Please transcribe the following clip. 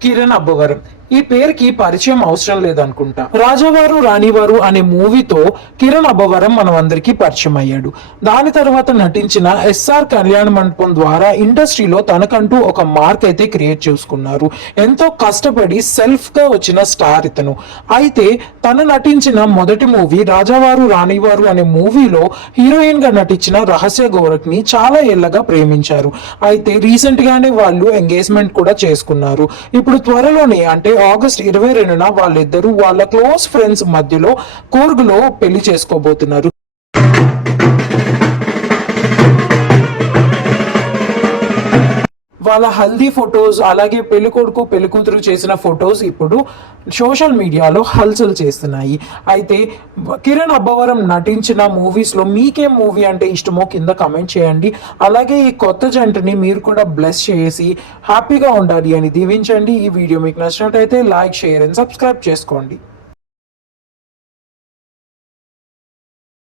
కిరణ్ అబ్బవరం. ఈ పేరుకి పరిచయం అవసరం లేదనుకుంటా. రాజావారు రాణివారు అనే మూవీతో కిరణ్ అబ్బవరం మనం అందరికీ పరిచయం అయ్యాడు. దాని తర్వాత నటించిన ఎస్ఆర్ కళ్యాణ మండపం ద్వారా ఇండస్ట్రీలో తనకంటూ ఒక మార్క్ అయితే క్రియేట్ చేసుకున్నారు. ఎంతో కష్టపడి సెల్ఫ్ గా వచ్చిన స్టార్ ఇతను. అయితే తను నటించిన మొదటి మూవీ రాజావారు రాణివారు అనే మూవీలో హీరోయిన్ గా నటించిన రహస్య గోరఖ్ ని చాలా ఏళ్లగా ప్రేమించారు. అయితే రీసెంట్ గానే వాళ్ళు ఎంగేజ్మెంట్ కూడా చేసుకున్నారు. ఇప్పుడు త్వరలోనే అంటే ఆగస్ట్ 22న వాళ్ళిద్దరూ వాళ్ళ క్లోజ్ ఫ్రెండ్స్ మధ్యలో కూర్గులో పెళ్లి చేసుకోబోతున్నారు. వాళ్ళ హల్దీ ఫొటోస్ అలాగే పెళ్లి కొడుకు పెళ్లి కూతురు చేసిన ఫొటోస్ ఇప్పుడు సోషల్ మీడియాలో హల్చల్ చేస్తున్నాయి. అయితే కిరణ్ అబ్బవరం నటించిన మూవీస్లో మీకేం మూవీ అంటే ఇష్టమో కింద కమెంట్ చేయండి. అలాగే ఈ కొత్త జంటని మీరు కూడా బ్లెస్ చేసి హ్యాపీగా ఉండాలి అని దీవించండి. ఈ వీడియో మీకు నచ్చినట్టయితే లైక్, షేర్ అండ్ సబ్స్క్రైబ్ చేసుకోండి.